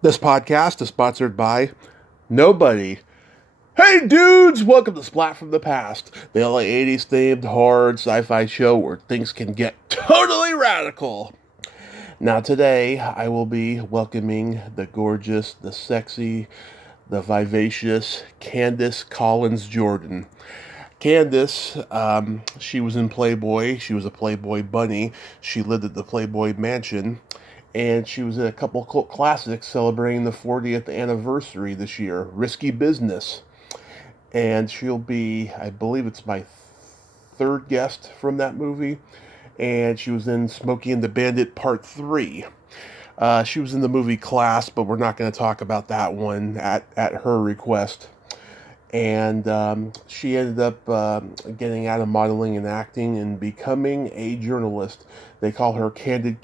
This podcast is sponsored by nobody. Hey dudes, welcome to Splat from the Past, the LA 80s themed horror sci-fi show where things can get totally radical. Now today, I will be welcoming the gorgeous, the sexy, the vivacious Candace Collins Jordan. Candace, she was in Playboy. She was a Playboy bunny. She lived at the Playboy Mansion. And she was in a couple cult classics celebrating the 40th anniversary this year, Risky Business. And she'll be, I believe it's my third guest from that movie. And she was in Smokey and the Bandit Part 3. She was in the movie Class, but we're not going to talk about that one at her request. And she ended up getting out of modeling and acting and becoming a journalist. They call her Candid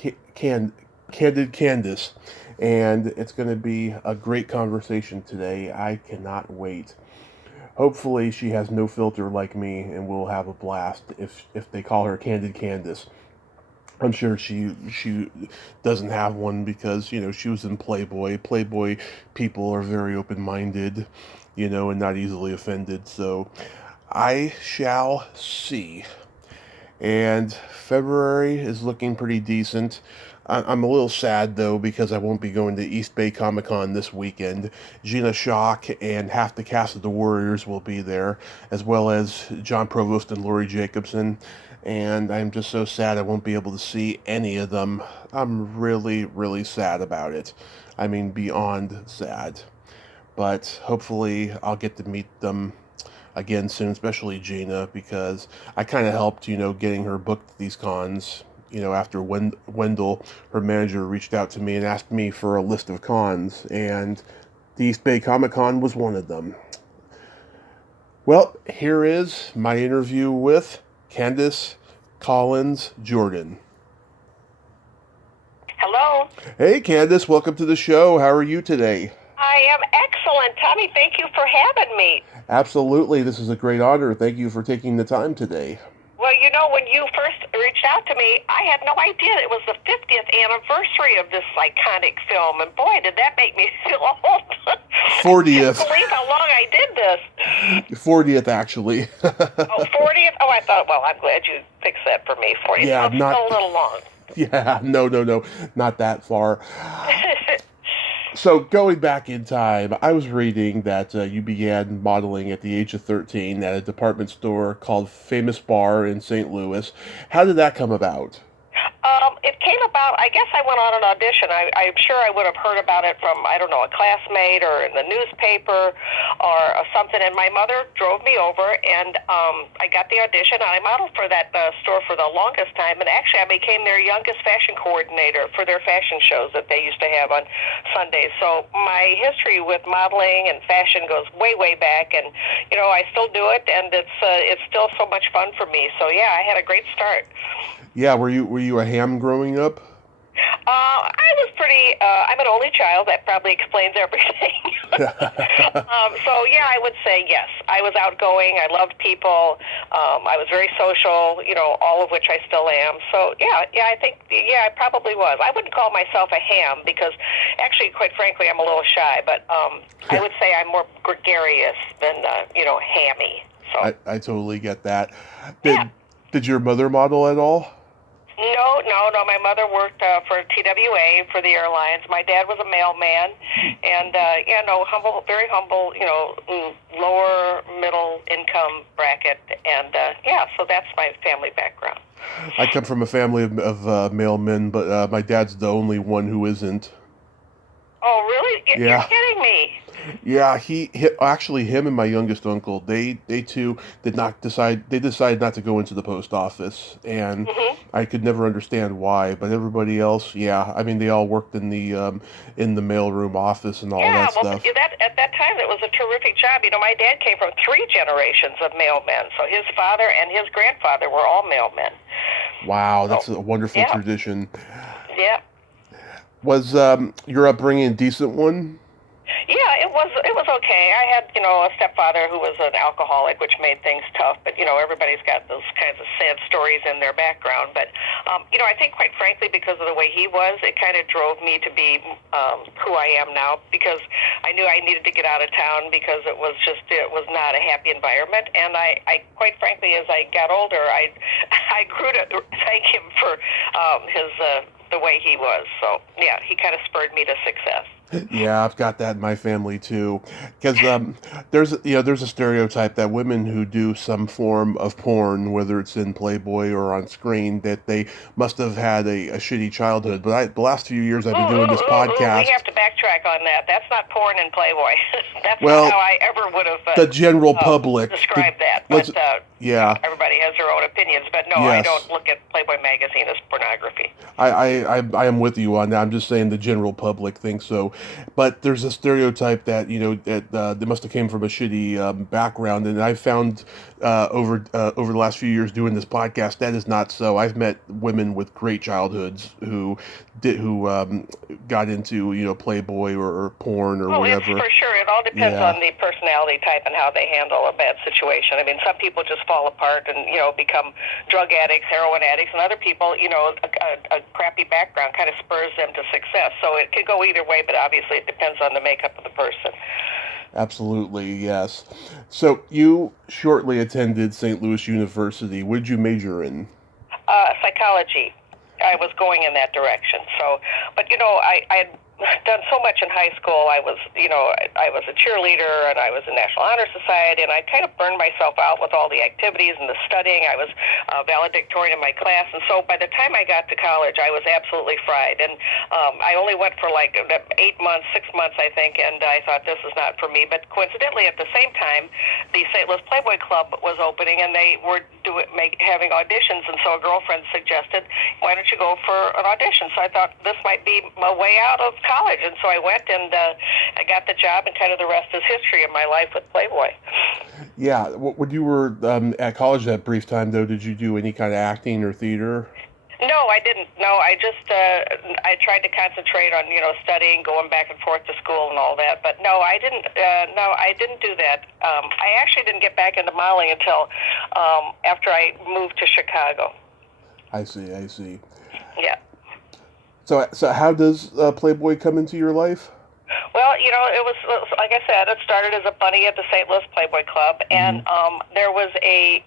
Candace, and it's going to be a great conversation today. I cannot wait. Hopefully she has no filter like me, and we'll have a blast if they call her Candid Candace. I'm sure she doesn't have one because, she was in Playboy. Playboy people are very open-minded, and not easily offended. So I shall see. And February is looking pretty decent. I'm a little sad, though, because I won't be going to East Bay Comic Con this weekend. Gina Shock and half the cast of The Warriors will be there, as well as John Provost and Laurie Jacobson. And I'm just so sad I won't be able to see any of them. I'm really, really sad about it. I mean, beyond sad. But hopefully I'll get to meet them again soon, especially Gina, because I kind of helped, getting her booked at these cons. After Wendell, her manager, reached out to me and asked me for a list of cons, and the East Bay Comic Con was one of them. Well, here is my interview with Candace Collins Jordan. Hello. Hey, Candace, welcome to the show. How are you today? I am excellent, Tommy. Thank you for having me. Absolutely. This is a great honor. Thank you for taking the time today. Well, when you first reached out to me, I had no idea it was the 50th anniversary of this iconic film, and boy, did that make me feel old. 40th. I can't believe how long I did this. 40th, actually. 40th? Oh, I thought, well, I'm glad you fixed that for me. 40th. Yeah, Still a little long. Yeah, no, not that far. So going back in time, I was reading that you began modeling at the age of 13 at a department store called Famous Bar in St. Louis. How did that come about? It came about, I guess I went on an audition. I'm sure I would have heard about it from, I don't know, a classmate or in the newspaper or something. And my mother drove me over, and I got the audition. I modeled for that store for the longest time. And actually, I became their youngest fashion coordinator for their fashion shows that they used to have on Sundays. So my history with modeling and fashion goes way, way back. And, I still do it, and it's still so much fun for me. So, yeah, I had a great start. Yeah, were you a ham growing up? I was pretty, I'm an only child. That probably explains everything. So, yeah, I would say yes. I was outgoing. I loved people. I was very social, all of which I still am. So, I think, I probably was. I wouldn't call myself a ham because, actually, quite frankly, I'm a little shy. But I would say I'm more gregarious than, hammy. So I totally get that. Did your mother model at all? No. My mother worked for TWA for the airlines. My dad was a mailman, and humble, very humble, lower middle income bracket, and so that's my family background. I come from a family of mailmen, but my dad's the only one who isn't. Oh, really? Yeah. You're kidding me. Yeah, he actually, him and my youngest uncle, they too decided not to go into the post office, and I could never understand why. But everybody else, yeah, I mean, they all worked in the mailroom office and all that stuff. At that time, it was a terrific job. My dad came from 3 generations of mailmen, so his father and his grandfather were all mailmen. Wow, that's a wonderful tradition. Yeah. Was your upbringing a decent one? Yeah, it it was okay. I had, a stepfather who was an alcoholic, which made things tough. But everybody's got those kinds of sad stories in their background. But I think, quite frankly, because of the way he was, it kind of drove me to be who I am now. Because I knew I needed to get out of town because it was not a happy environment. And I quite frankly, as I got older, I grew to thank him for his the way he was. So yeah, he kind of spurred me to success. Yeah, I've got that in my family too. Because there's a stereotype that women who do some form of porn, whether it's in Playboy or on screen, that they must have had a shitty childhood. But the last few years I've been doing this podcast. We have to backtrack on that. That's not porn in Playboy. That's well, not how I ever would have the general public described that. But yeah, everybody has their own opinions. But no, yes. I don't look at Playboy magazine as pornography. I am with you on that. I'm just saying the general public thinks so. But there's a stereotype that they must have came from a shitty background, and I've found over the last few years doing this podcast that is not so. I've met women with great childhoods who got into Playboy or porn or whatever. It's for sure. It all depends on the personality type and how they handle a bad situation. I mean, some people just fall apart and become drug addicts, heroin addicts, and other people, a crappy background kind of spurs them to success. So it could go either way, but obviously it depends on the makeup of the person. Absolutely, yes. So you shortly attended St. Louis University. What did you major in? Psychology. I was going in that direction. So, but I had done so much in high school. I was a cheerleader, and I was in National Honor Society, and I kind of burned myself out with all the activities and the studying. I was valedictorian in my class, and so by the time I got to college, I was absolutely fried. And I only went for like 8 months, 6 months, I think, and I thought this is not for me. But coincidentally, at the same time, the St. Louis Playboy Club was opening, and they were having auditions, and so a girlfriend suggested, why don't you go for an audition? So I thought this might be my way out of college, and so I went and I got the job, and kind of the rest is history of my life with Playboy. Yeah, when you were at college that brief time, though, did you do any kind of acting or theater? No, I didn't. No, I just I tried to concentrate on studying, going back and forth to school and all that. But no, I didn't. No, I didn't do that. I actually didn't get back into modeling until after I moved to Chicago. I see. Yeah. So how does Playboy come into your life? Well, it was like I said, it started as a bunny at the St. Louis Playboy Club, and there was a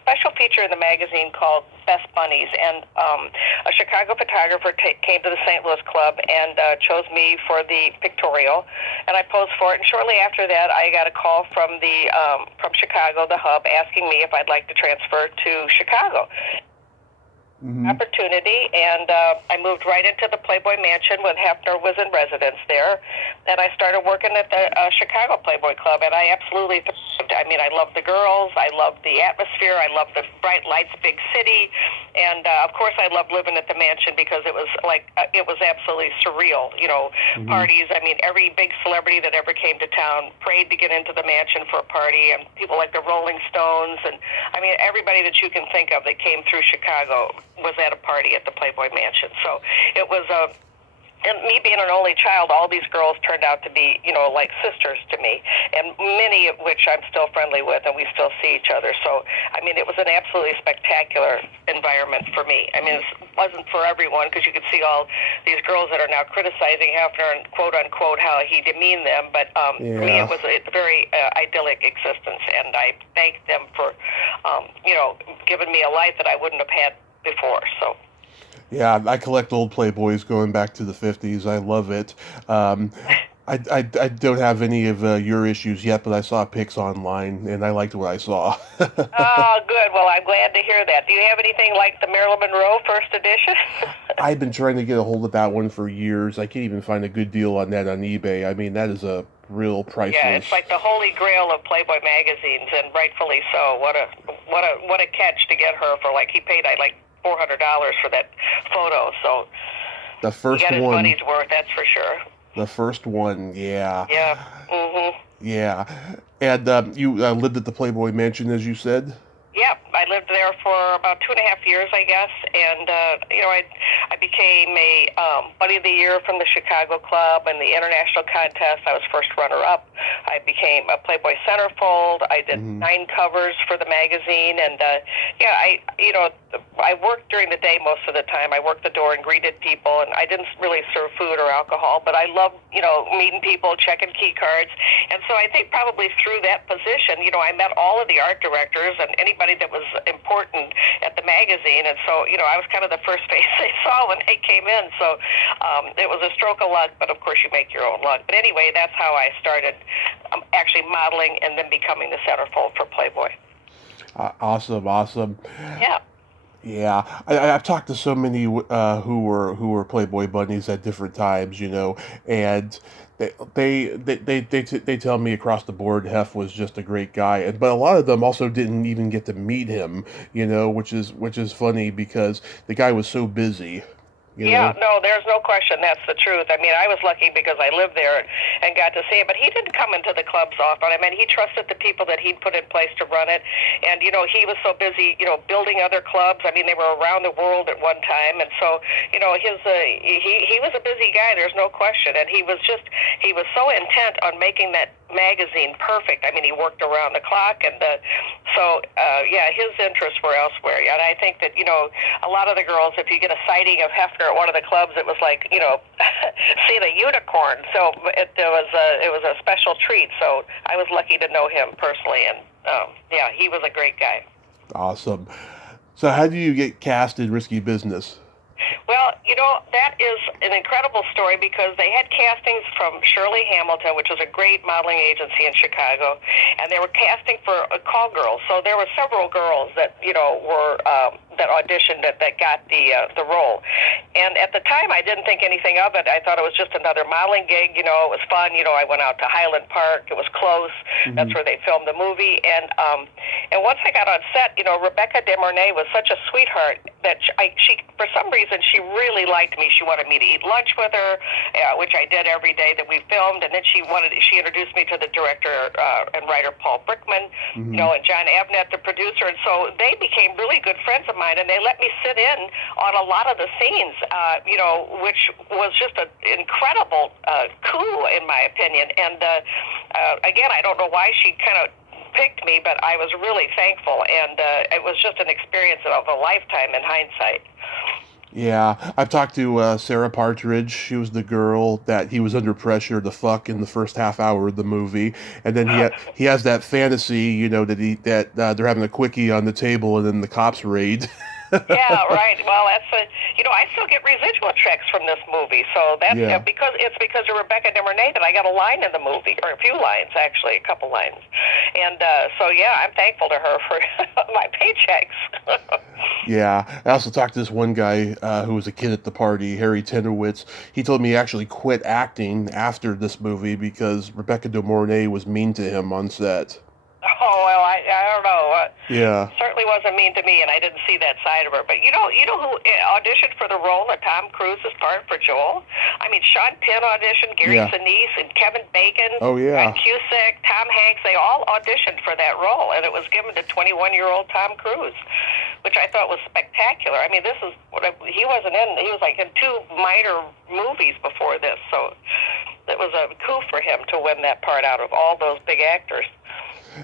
special feature in the magazine called Best Bunnies, and a Chicago photographer came to the St. Louis Club and chose me for the pictorial, and I posed for it. And shortly after that, I got a call from from Chicago, the hub, asking me if I'd like to transfer to Chicago. Opportunity, and I moved right into the Playboy Mansion when Hefner was in residence there, and I started working at the Chicago Playboy Club, and I absolutely thrived. I mean, I loved the girls, I loved the atmosphere, I loved the bright lights, big city, and of course I loved living at the mansion because it was like, it was absolutely surreal, parties. I mean, every big celebrity that ever came to town prayed to get into the mansion for a party, and people like the Rolling Stones, and I mean, everybody that you can think of that came through Chicago was at a party at the Playboy Mansion. So it was and me being an only child, all these girls turned out to be, like sisters to me, and many of which I'm still friendly with, and we still see each other. So, I mean, it was an absolutely spectacular environment for me. I mean, it wasn't for everyone, because you could see all these girls that are now criticizing Hefner and quote-unquote how he demeaned them, but for me it was a very idyllic existence, and I thank them for, giving me a life that I wouldn't have had before. So yeah, I collect old Playboys going back to the 50s. I love it. I don't have any of your issues yet, but I saw pics online, and I liked what I saw. Oh, good. Well, I'm glad to hear that. Do you have anything like the Marilyn Monroe first edition? I've been trying to get a hold of that one for years. I can't even find a good deal on that on eBay. I mean, that is a real priceless. Yeah, it's like the holy grail of Playboy magazines, and rightfully so. What a catch to get her for, like, he paid like $400 for that photo. So the first he got his one, money's worth, that's for sure. The first one, yeah. Yeah. Yeah. And you lived at the Playboy Mansion, as you said? Yep. I lived there for about 2.5 years, I guess, and I became a Buddy of the Year from the Chicago Club and the international contest. I was first runner-up. I became a Playboy centerfold. I did 9 covers for the magazine, and I worked during the day most of the time. I worked the door and greeted people, and I didn't really serve food or alcohol, but I loved, meeting people, checking key cards. And so I think probably through that position, I met all of the art directors and anybody that was important at the magazine. And so, I was kind of the first face they saw when they came in. So it was a stroke of luck, but of course you make your own luck. But anyway, that's how I started actually modeling and then becoming the centerfold for Playboy. Awesome. Yeah. Yeah, I've talked to so many who were Playboy bunnies at different times, and they tell me across the board Hef was just a great guy, but a lot of them also didn't even get to meet him, which is funny because the guy was so busy. Yeah, no, there's no question. That's the truth. I mean, I was lucky because I lived there and got to see it, but he didn't come into the clubs often. I mean, he trusted the people that he'd put in place to run it, and, he was so busy, building other clubs. I mean, they were around the world at one time, and so, he was a busy guy, there's no question, and he was so intent on making that magazine perfect. I mean, he worked around the clock, and his interests were elsewhere. And I think that, a lot of the girls, if you get a sighting of Hefner at one of the clubs, it was like, see the unicorn. So it was a special treat. So I was lucky to know him personally, and he was a great guy. Awesome. So how do you get cast in Risky Business? Well, that is an incredible story because they had castings from Shirley Hamilton, which was a great modeling agency in Chicago, and they were casting for a call girl. So there were several girls that, were that auditioned that got the role. And at the time, I didn't think anything of it. I thought it was just another modeling gig. It was fun. I went out to Highland Park. It was close. That's where they filmed the movie. And once I got on set, Rebecca De Mornay was such a sweetheart that she for some reason, she really liked me. She wanted me to eat lunch with her, which I did every day that we filmed. And then she introduced me to the director and writer Paul Brickman, and John Abnett, the producer. And so they became really good friends of mine, and they let me sit in on a lot of the scenes, which was just an incredible coup, in my opinion. And again, I don't know why she kind of picked me, but I was really thankful, and it was just an experience of a lifetime in hindsight. Yeah, I've talked to Sarah Partridge. She was the girl that he was under pressure to fuck in the first half hour of the movie, and then he has that fantasy, that they're having a quickie on the table, and then the cops raid. Yeah, right. Well, that's I still get residual checks from this movie, so that's because of Rebecca De Mornay that I got a line in the movie, or a few lines actually, a couple lines, and I'm thankful to her for my paychecks. Yeah, I also talked to this one guy who was a kid at the party, Harry Tenderwitz. He told me he actually quit acting after this movie because Rebecca De Mornay was mean to him on set. Oh, well, I don't know. Yeah. Certainly wasn't mean to me, and I didn't see that side of her. But you know who auditioned for the role of Tom Cruise's part for Joel? I mean, Sean Penn auditioned, Gary Sinise, and Kevin Bacon, John Cusack, Tom Hanks. They all auditioned for that role, and it was given to 21-year-old Tom Cruise, which I thought was spectacular. I mean, this is he wasn't in. He was like in 2 minor movies before this, so it was a coup for him to win that part out of all those big actors.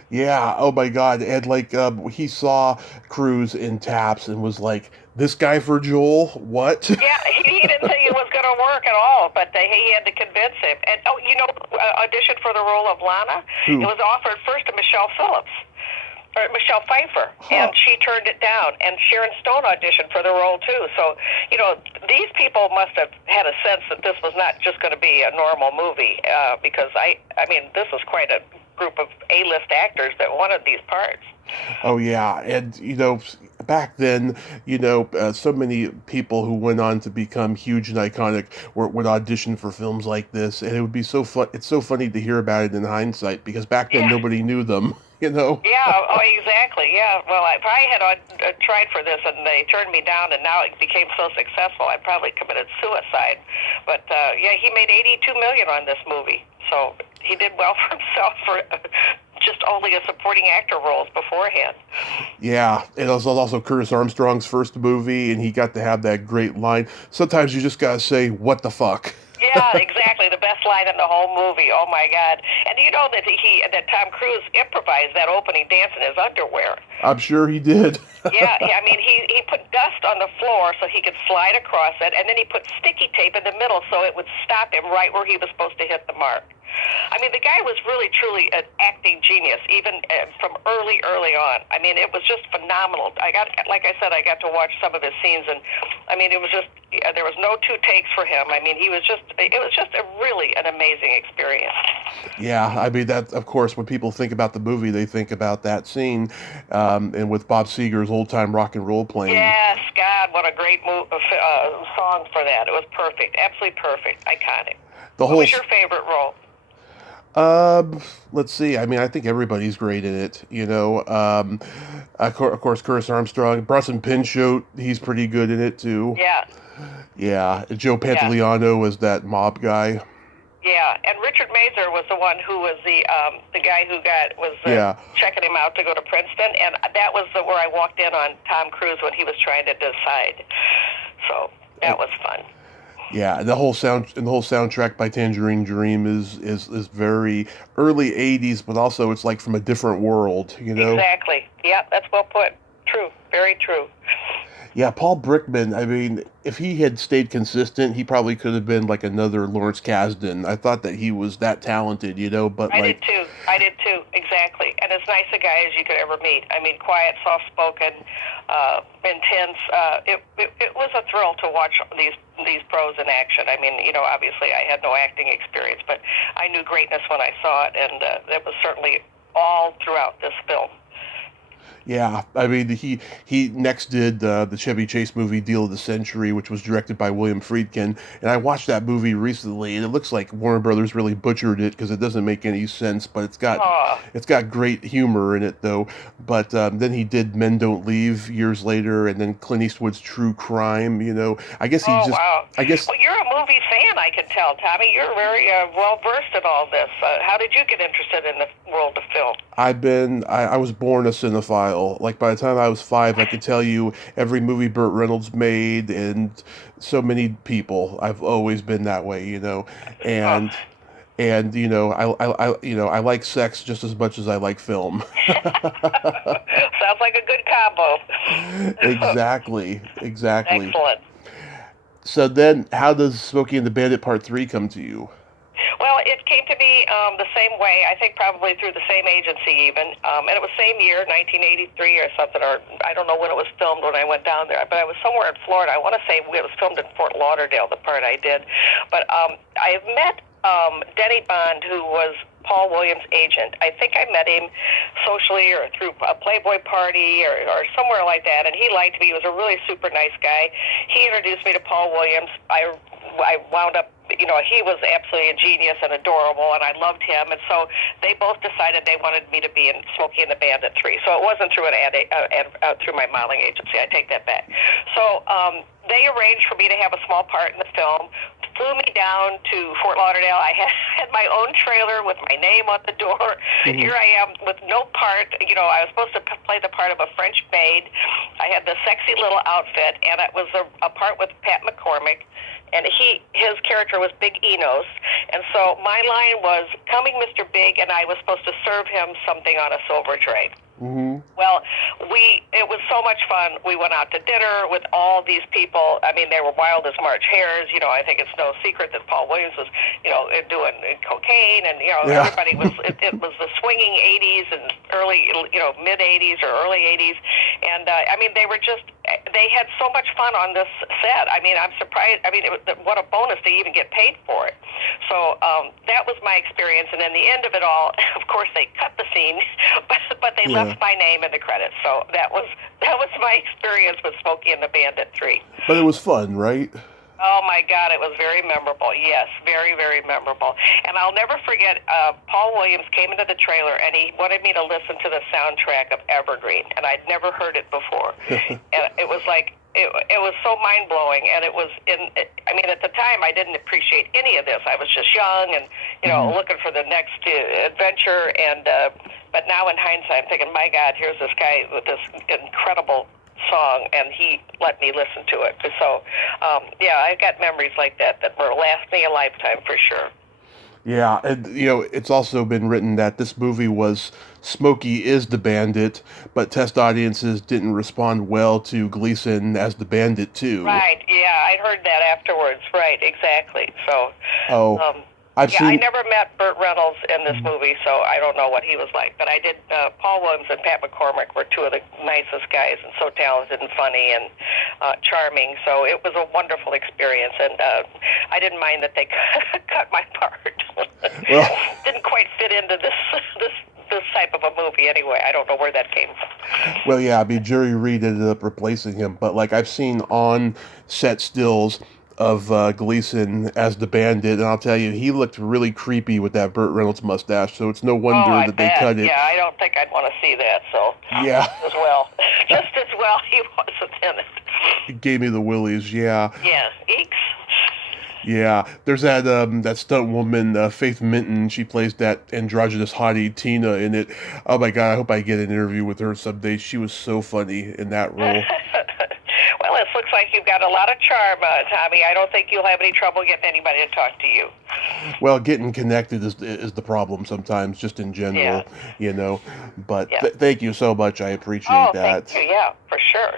Yeah, oh my God. And he saw Cruise in Taps and was like, this guy for Joel? What? Yeah, he didn't think it was going to work at all, but he had to convince him. And, auditioned for the role of Lana. Who? It was offered first to Michelle Pfeiffer, and she turned it down. And Sharon Stone auditioned for the role, too. So, these people must have had a sense that this was not just going to be a normal movie, because, I mean, this was quite a group of A-list actors that wanted these parts. Oh, yeah. And, back then, so many people who went on to become huge and iconic would audition for films like this. And it would be so fun. It's so funny to hear about it in hindsight because back then nobody knew them, Yeah, exactly. Yeah. Well, if I had tried for this and they turned me down and now it became so successful, I probably committed suicide. But, he made $82 million on this movie. So he did well for himself for just just only a supporting actor roles beforehand. Yeah, it was also Curtis Armstrong's first movie, and he got to have that great line. Sometimes you just gotta say, "What the fuck?" Yeah, exactly. The best line in the whole movie. Oh my God! And you know that Tom Cruise improvised that opening dance in his underwear. I'm sure he did. Yeah, I mean he put dust on the floor so he could slide across it, and then he put sticky tape in the middle so it would stop him right where he was supposed to hit the mark. I mean, the guy was really, truly an acting genius, even from early on. I mean, it was just phenomenal. Like I said, I got to watch some of his scenes, and I mean, it was just, there was no two takes for him. I mean, it was just really an amazing experience. Yeah, I mean that. Of course, when people think about the movie, they think about that scene, and with Bob Seger's "Old Time Rock and Roll" playing. Yes, God, what a great song for that. It was perfect, absolutely perfect, iconic. What was your favorite role? Let's see. I mean, I think everybody's great in it. Of course, Curtis Armstrong, Bronson Pinchot, he's pretty good in it too. Yeah. Yeah, Joe Pantoliano was that mob guy. Yeah, and Richard Mazer was the one who was the guy who was checking him out to go to Princeton, and that was where I walked in on Tom Cruise when he was trying to decide. So that was fun. Yeah, and the whole soundtrack by Tangerine Dream is very early '80s, but also it's like from a different world, you know. Exactly. Yeah, that's well put. True. Very true. Yeah, Paul Brickman, I mean, if he had stayed consistent, he probably could have been like another Lawrence Kasdan. I thought that he was that talented, you know, but I did too, exactly. And as nice a guy as you could ever meet. I mean, quiet, soft-spoken, intense. It was a thrill to watch these pros in action. I mean, you know, obviously I had no acting experience, but I knew greatness when I saw it, and that was certainly all throughout this film. Yeah, I mean, he next did the Chevy Chase movie Deal of the Century, which was directed by William Friedkin, and I watched that movie recently, and it looks like Warner Brothers really butchered it because it doesn't make any sense, but it's got great humor in it though. But then he did Men Don't Leave years later, and then Clint Eastwood's True Crime. You know, I guess he Wow. I guess. Well, you're a movie fan, I can tell, Tommy. You're very well versed in all this. How did you get interested in the world of film? I was born a cinephile. Like by the time I was 5, I could tell you every movie Burt Reynolds made, and so many people. I've always been that way, you know, and you know, I like sex just as much as I like film. Sounds like a good combo. Exactly. Excellent. So then, how does Smokey and the Bandit Part 3 come to you? Well, it came to me the same way, I think probably through the same agency even, and it was same year, 1983 or something, or I don't know when it was filmed when I went down there, but I was somewhere in Florida. I want to say it was filmed in Fort Lauderdale, the part I did. But I have met Denny Bond, who was Paul Williams' agent. I think I met him socially or through a Playboy party or somewhere like that, and he liked me. He was a really super nice guy. He introduced me to Paul Williams. I wound up, you know, he was absolutely a genius and adorable, and I loved him. And so they both decided they wanted me to be in Smokey and the Bandit 3. So it wasn't through an through my modeling agency. I take that back. So they arranged for me to have a small part in the film, flew me down to Fort Lauderdale. I had my own trailer with my name on the door. Mm-hmm. Here I am with no part. You know, I was supposed to play the part of a French maid. I had the sexy little outfit, and it was a part with Pat McCormick. And his character was Big Enos. And so my line was, "Coming, Mr. Big," and I was supposed to serve him something on a silver tray. Mm-hmm. Well, it was so much fun. We went out to dinner with all these people. I mean, they were wild as March hares. You know, I think it's no secret that Paul Williams was, you know, doing cocaine, and you know, everybody was. It was the swinging '80s and early, you know, mid '80s or early '80s, and I mean, they had so much fun on this set. I mean, I'm surprised. I mean, what a bonus to even get paid for it. So that was my experience, and in the end of it all, of course, they cut the scene, but they left my name in the credits. So that was my experience with Smokey and the Bandit 3. But it was fun, right? Oh my God, it was very memorable. Yes, very, very memorable. And I'll never forget, Paul Williams came into the trailer and he wanted me to listen to the soundtrack of Evergreen, and I'd never heard it before. And it was like, it was so mind-blowing, and it was I mean, at the time, I didn't appreciate any of this. I was just young, and, looking for the next adventure. And but now in hindsight, I'm thinking, my God, here's this guy with this incredible song, and he let me listen to it. So, I've got memories like that will last me a lifetime for sure. Yeah, and it's also been written that this movie was Smokey is the Bandit, but test audiences didn't respond well to Gleason as the Bandit too. Right. Yeah, I heard that afterwards. Right. Exactly. So. Oh, Um, I've I seen. never met Burt Reynolds in this movie, so I don't know what he was like. But I did. Paul Williams and Pat McCormick were two of the nicest guys, and so talented and funny and charming. So it was a wonderful experience, and I didn't mind that they cut my part. Well, Didn't quite fit into this type of a movie anyway. I don't know where that came from. well, yeah. I mean, Jerry Reed ended up replacing him, but like I've seen on set stills of Gleason as the Bandit, and I'll tell you, he looked really creepy with that Burt Reynolds mustache. So it's no Oh, wonder I that they bet. cut it. Yeah, I don't think I'd want to see that. So Yeah, as well, just as well, he wasn't in it. it gave me the willies. Yeah. Yeah, eeks. Yeah, there's that stunt woman, Faith Minton. She plays that androgynous hottie Tina in it. Oh my God, I hope I get an interview with her someday. She was so funny in that role. Well, it looks like you've got a lot of charm, Tommy. I don't think you'll have any trouble getting anybody to talk to you. Well, getting connected is the problem sometimes, just in general, But Yeah. thank you so much. I appreciate Oh, that. thank you. Yeah, for sure.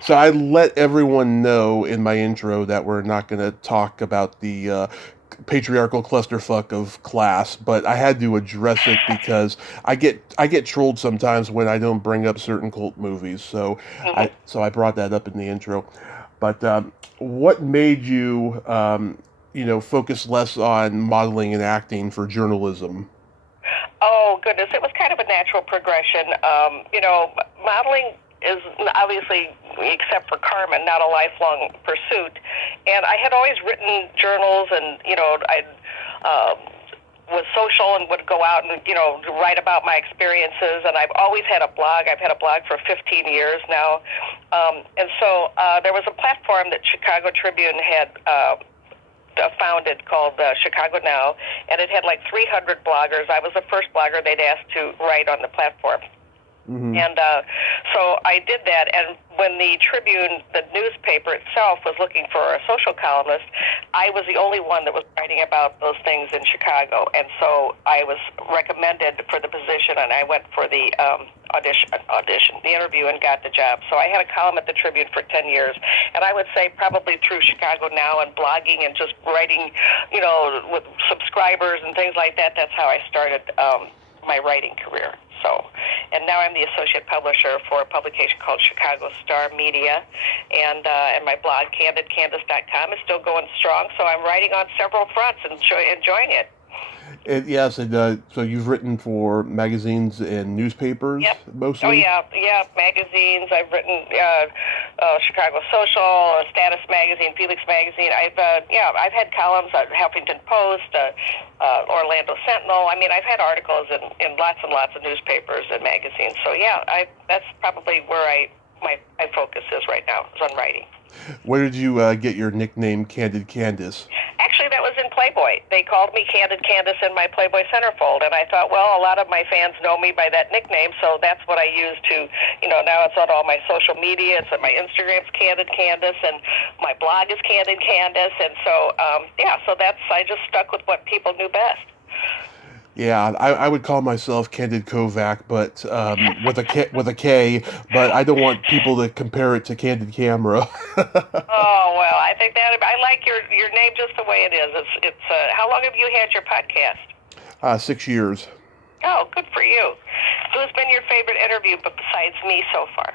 So I let everyone know in my intro that we're not going to talk about the patriarchal clusterfuck of Class, but I had to address it because I get trolled sometimes when I don't bring up certain cult movies. So I brought that up in the intro. But what made you focus less on modeling and acting for journalism? Oh, goodness. It was kind of a natural progression. Modeling is obviously, except for Carmen, not a lifelong pursuit. And I had always written journals, and, I was social and would go out and, write about my experiences. And I've always had a blog. I've had a blog for 15 years now. And so there was a platform that Chicago Tribune had founded called Chicago Now, and it had like 300 bloggers. I was the first blogger they'd asked to write on the platform. Mm-hmm. And so I did that, and when the Tribune, the newspaper itself, was looking for a social columnist, I was the only one that was writing about those things in Chicago. And so I was recommended for the position, and I went for the the interview, and got the job. So I had a column at the Tribune for 10 years, and I would say probably through Chicago Now and blogging and just writing, with subscribers and things like that, that's how I started my writing career. So, and now I'm the associate publisher for a publication called Chicago Star Media, and my blog, CandidCandace.com, is still going strong. So I'm writing on several fronts and enjoying it. Yes, and so you've written for magazines and newspapers, Yep. mostly? Oh, yeah, magazines. I've written Chicago Social, Status Magazine, Felix Magazine. I've had columns at Huffington Post, Orlando Sentinel. I mean, I've had articles in lots and lots of newspapers and magazines. So, yeah, that's probably where my focus is right now, is on writing. Where did you get your nickname, Candid Candace? Actually, that was in Playboy. They called me Candid Candace in my Playboy centerfold, and I thought, well, a lot of my fans know me by that nickname, so that's what I use to, now it's on all my social media. It's on my Instagram's Candid Candace, and my blog is Candid Candace, and so, I just stuck with what people knew best. Yeah, I would call myself Candid Kovac, but with a K, but I don't want people to compare it to Candid Camera. Oh, well, I think that I like your name just the way it is. It's how long have you had your podcast? 6 years. Oh, good for you. Who's been your favorite interview besides me so far?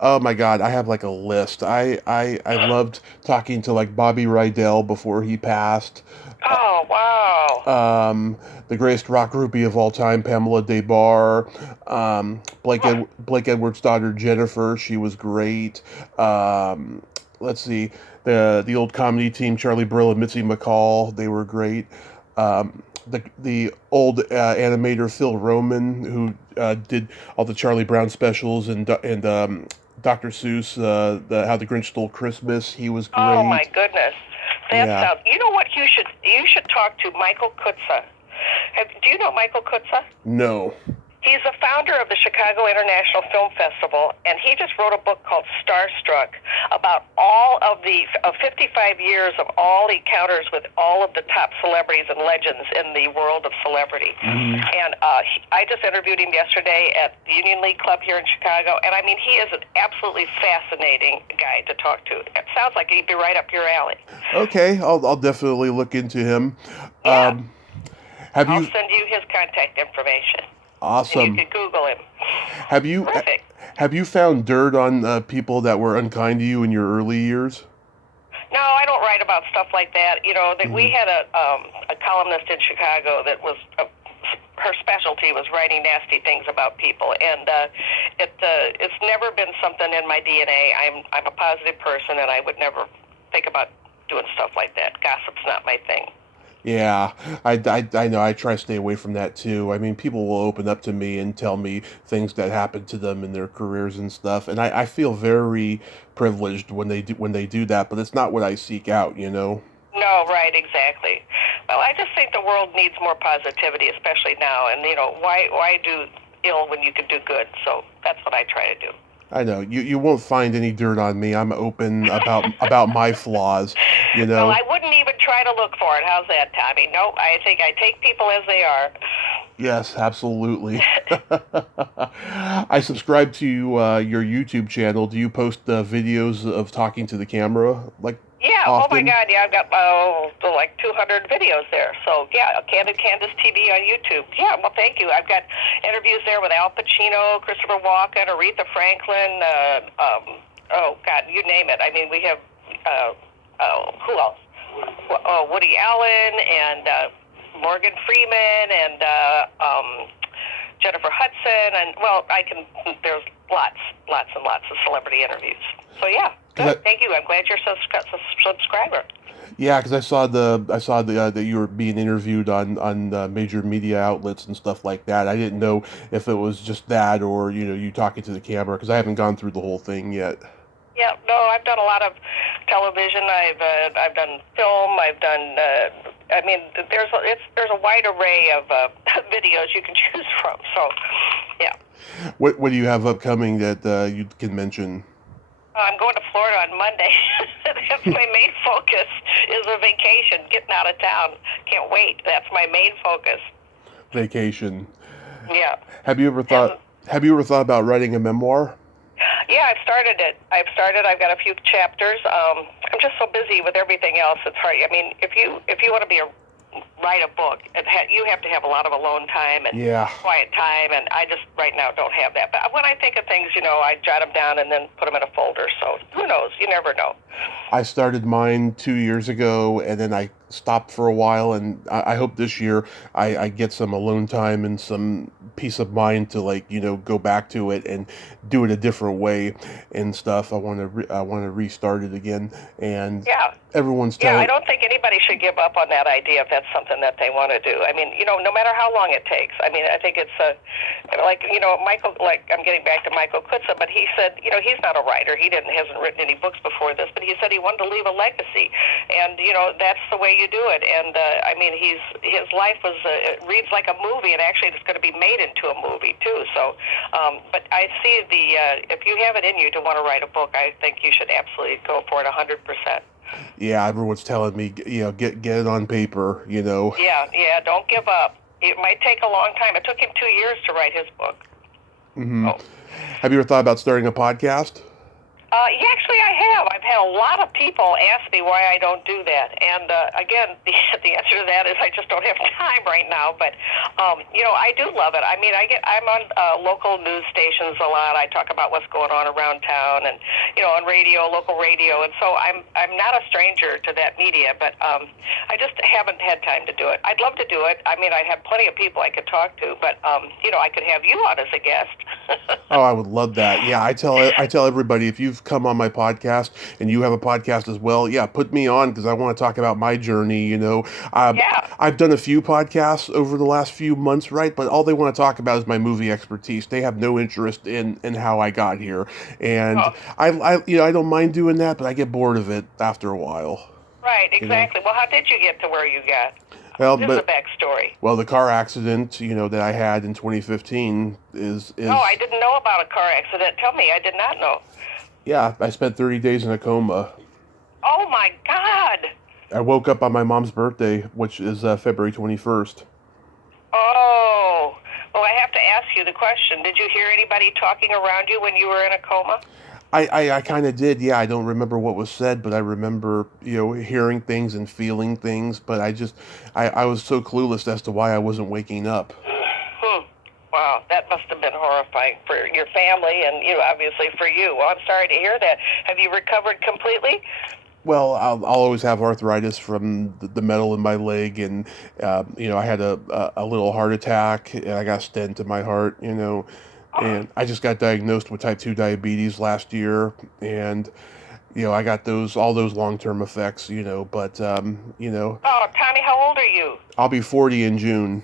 Oh my God, I have like a list. I loved talking to like Bobby Rydell before he passed. Oh, wow. The greatest rock groupie of all time, Pamela Des Barres. Blake Edwards' daughter, Jennifer. She was great. Let's see. The old comedy team, Charlie Brill and Mitzi McCall. They were great. The old animator, Phil Roman, who did all the Charlie Brown specials and Dr. Seuss, How the Grinch Stole Christmas. He was great. Oh, my goodness. That Yeah. sounds. You know what? You should talk to Michael Kutza. Do you know Michael Kutza? No. He's the founder of the Chicago International Film Festival, and he just wrote a book called Starstruck about all of the 55 years of all encounters with all of the top celebrities and legends in the world of celebrity. And I just interviewed him yesterday at the Union League Club here in Chicago, and I mean, he is an absolutely fascinating guy to talk to. It sounds like he'd be right up your alley. Okay, I'll definitely look into him. Yeah. Have I'll you? send you his contact information. Awesome. And you can Google him. Terrific. Have you found dirt on people that were unkind to you in your early years? No, I don't write about stuff like that. You know, that we had a columnist in Chicago that was her specialty was writing nasty things about people, and it's never been something in my DNA. I'm a positive person, and I would never think about doing stuff like that. Gossip's not my thing. Yeah, I know. I try to stay away from that too. I mean, people will open up to me and tell me things that happened to them in their careers and stuff, and I feel very privileged when they do that. But it's not what I seek out, you know. No, right, exactly. Well, I just think the world needs more positivity, especially now. And you know, why do ill when you can do good? So that's what I try to do. I know you won't find any dirt on me. I'm open about my flaws, you know. Well, I wouldn't even try to look for it. How's that, Tommy? No, I think I take people as they are. Yes, absolutely. I subscribe to your YouTube channel. Do you post videos of talking to the camera Yeah, often? Oh my God, yeah, I've got like 200 videos there. So yeah, Candid Candace TV on YouTube. Yeah, well, thank you. I've got interviews there with Al Pacino, Christopher Walken, Aretha Franklin. Oh God, you name it. I mean, we have who else? Woody Allen and Morgan Freeman and Jennifer Hudson, and well, there's lots and lots of celebrity interviews. So yeah, good. Thank you. I'm glad you're a subscriber. Yeah, because I saw that you were being interviewed on major media outlets and stuff like that. I didn't know if it was just that or you talking to the camera, because I haven't gone through the whole thing yet. Yeah, no, I've done a lot of television. I've done film. I've done. I mean, there's a wide array of videos you can choose from. So, yeah. What do you have upcoming that you can mention? I'm going to Florida on Monday. That's my main focus. Is a vacation, getting out of town. Can't wait. That's my main focus. Vacation. Yeah. Have you ever thought about writing a memoir? Yeah, I've started it. I've got a few chapters. I'm just so busy with everything else. It's hard. I mean, if you want to write a book, you have to have a lot of alone time and quiet time, and I just right now don't have that. But when I think of things, I jot them down and then put them in a folder. So who knows? You never know. I started mine 2 years ago, and then I stopped for a while, and I hope this year I get some alone time and some peace of mind to go back to it and do it a different way and stuff. I want to restart it again, and everyone's telling. Yeah, I don't think anybody should give up on that idea if that's something that they want to do. I mean, no matter how long it takes. I mean, I think it's Michael. Like, I'm getting back to Michael Kutza, but he said, he's not a writer. He hasn't written any books before this, but he said he wanted to leave a legacy, and that's the way you do it. And I mean, his life it reads like a movie, and actually, it's going to be made into a movie too. So, but I see if you have it in you to want to write a book, I think you should absolutely go for it 100%. Yeah, everyone's telling me, get it on paper, Yeah, don't give up. It might take a long time. It took him 2 years to write his book. Mm-hmm. Oh. Have you ever thought about starting a podcast? Yeah, actually, I have. I've had a lot of people ask me why I don't do that, and again, the answer to that is I just don't have time right now. But I do love it. I mean, I'm on local news stations a lot. I talk about what's going on around town, and on local radio, and so I'm not a stranger to that media. But I just haven't had time to do it. I'd love to do it. I mean, I have plenty of people I could talk to, but I could have you on as a guest. Oh, I would love that. Yeah, I tell everybody, if you've come on my podcast and you have a podcast as well, put me on, because I want to talk about my journey. I've done a few podcasts over the last few months, right? But all they want to talk about is my movie expertise. They have no interest in how I got here, and I don't mind doing that, but I get bored of it after a while. Right, exactly. Well, how did you get to where you got? Well, This is a backstory. well, the car accident, that I had in 2015 is. Oh, I didn't know about a car accident. Tell me, I did not know. Yeah, I spent 30 days in a coma. Oh my God. I woke up on my mom's birthday, which is February 21st. Oh, well, I have to ask you the question. Did you hear anybody talking around you when you were in a coma? I kind of did, yeah. I don't remember what was said, but I remember, hearing things and feeling things, but I was so clueless as to why I wasn't waking up. Wow, that must have been horrifying for your family and, obviously for you. Well, I'm sorry to hear that. Have you recovered completely? Well, I'll always have arthritis from the metal in my leg, and I had a little heart attack, and I got a stent in my heart, and I just got diagnosed with type 2 diabetes last year, and I got all those long-term effects, but Oh, Tommy, how old are you? I'll be 40 in June.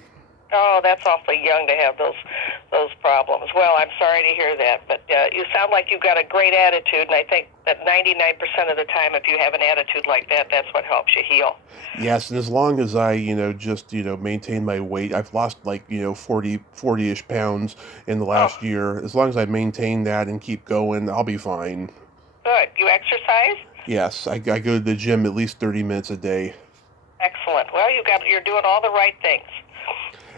Oh, that's awfully young to have those problems. Well, I'm sorry to hear that, but you sound like you've got a great attitude, and I think that 99% of the time, if you have an attitude like that, that's what helps you heal. Yes, and as long as I, just, maintain my weight, I've lost like, 40-ish pounds in the last year. As long as I maintain that and keep going, I'll be fine. Good. You exercise? Yes, I go to the gym at least 30 minutes a day. Excellent. Well, you're doing all the right things.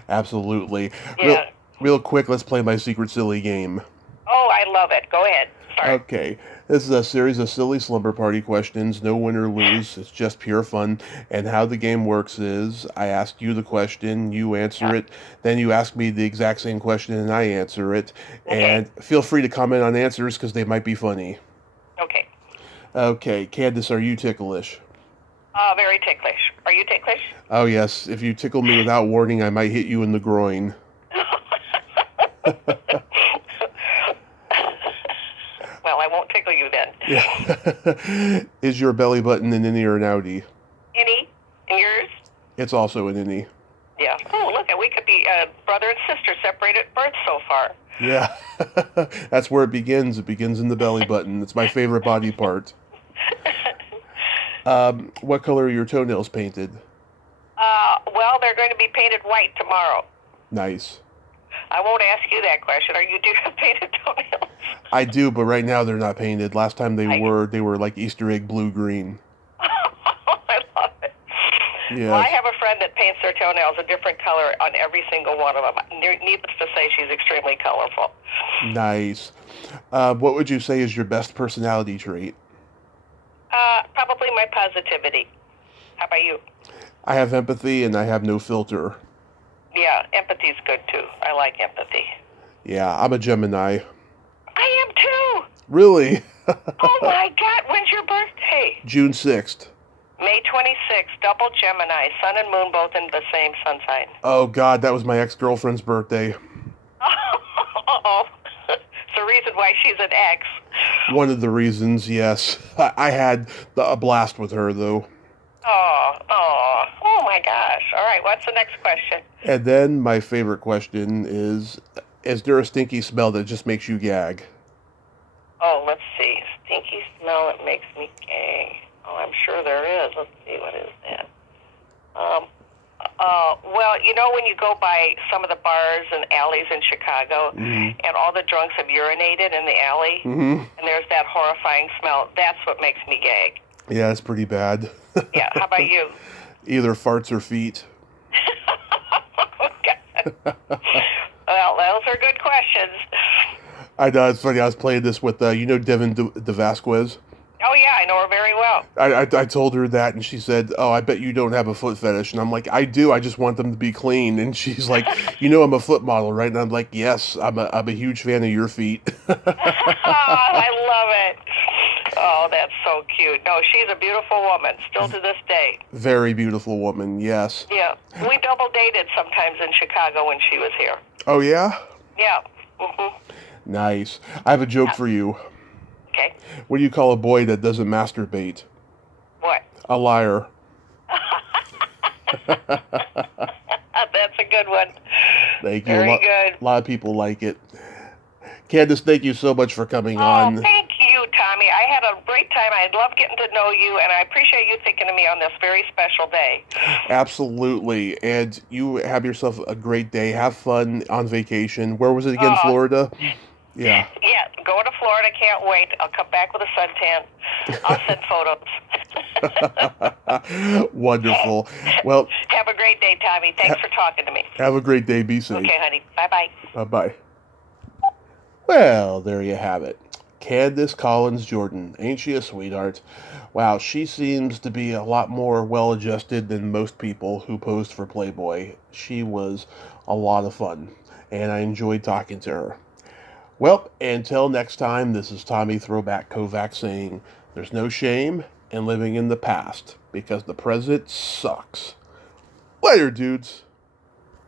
Absolutely. Yeah. Real quick, let's play my secret silly game. Oh, I love it. Go ahead. Sorry. Okay. This is a series of silly slumber party questions. No win or lose. It's just pure fun. And how the game works is I ask you the question, you answer it, then you ask me the exact same question and I answer it. Okay. And feel free to comment on answers because they might be funny. Okay. Okay. Candace, are you ticklish? Very ticklish. Are you ticklish? Oh, yes. If you tickle me without warning, I might hit you in the groin. Well, I won't tickle you then. Yeah. Is your belly button an innie or an outie? Innie? And yours? It's also an innie. Yeah. Oh, look, we could be brother and sister separated at birth so far. Yeah. That's where it begins. It begins in the belly button. It's my favorite body part. What color are your toenails painted? Well, they're going to be painted white tomorrow. Nice. I won't ask you that question. Do you have painted toenails? I do, but right now they're not painted. Last time they were like Easter egg blue-green. I love it. Yes. Well, I have a friend that paints their toenails a different color on every single one of them. Needless to say, she's extremely colorful. Nice. What would you say is your best personality trait? Probably my positivity. How about you? I have empathy and I have no filter. Yeah, empathy's good too. I like empathy. Yeah, I'm a Gemini. I am too. Really? Oh my God, when's your birthday? June 6th. May 26th, double Gemini, sun and moon both in the same sun sign. Oh God, that was my ex-girlfriend's birthday. Uh-oh. It's the reason why she's an ex. One of the reasons, yes. I had a blast with her, though. Oh my gosh. All right, what's the next question? And then my favorite question is there a stinky smell that just makes you gag? Oh, let's see. Stinky smell that makes me gag. Oh, I'm sure there is. Let's see, what is that? Well, when you go by some of the bars and alleys in Chicago, and all the drunks have urinated in the alley, and there's that horrifying smell, that's what makes me gag. Yeah, it's pretty bad. Yeah, how about you? Either farts or feet. Well, those are good questions. I know, it's funny. I was playing this with, Devin DeVasquez. Oh, yeah, I know her very well. I told her that, and she said, "Oh, I bet you don't have a foot fetish." And I'm like, "I do. I just want them to be clean." And she's like, "I'm a foot model, right?" And I'm like, "Yes, I'm a huge fan of your feet." I love it. Oh, that's so cute. No, she's a beautiful woman, still to this day. Very beautiful woman, yes. Yeah. We double dated sometimes in Chicago when she was here. Oh, yeah? Yeah. Mm-hmm. Nice. I have a joke for you. Okay. What do you call a boy that doesn't masturbate? What? A liar. That's a good one. Thank you. Very good. A lot of people like it. Candace, thank you so much for coming on. Thank you, Tommy. I had had a great time. I love getting to know you, and I appreciate you thinking of me on this very special day. Absolutely. And you have yourself a great day. Have fun on vacation. Where was it again? Florida? Yeah. Yeah, going to Florida. Can't wait. I'll come back with a suntan. I'll send photos. Wonderful. Well, have a great day, Tommy. Thanks for talking to me. Have a great day. Be safe. Okay, honey. Bye-bye. Bye-bye. Well, there you have it. Candace Collins Jordan. Ain't she a sweetheart? Wow, she seems to be a lot more well-adjusted than most people who posed for Playboy. She was a lot of fun, and I enjoyed talking to her. Well, until next time, this is Tommy Throwback Kovac saying there's no shame in living in the past because the present sucks. Later, dudes.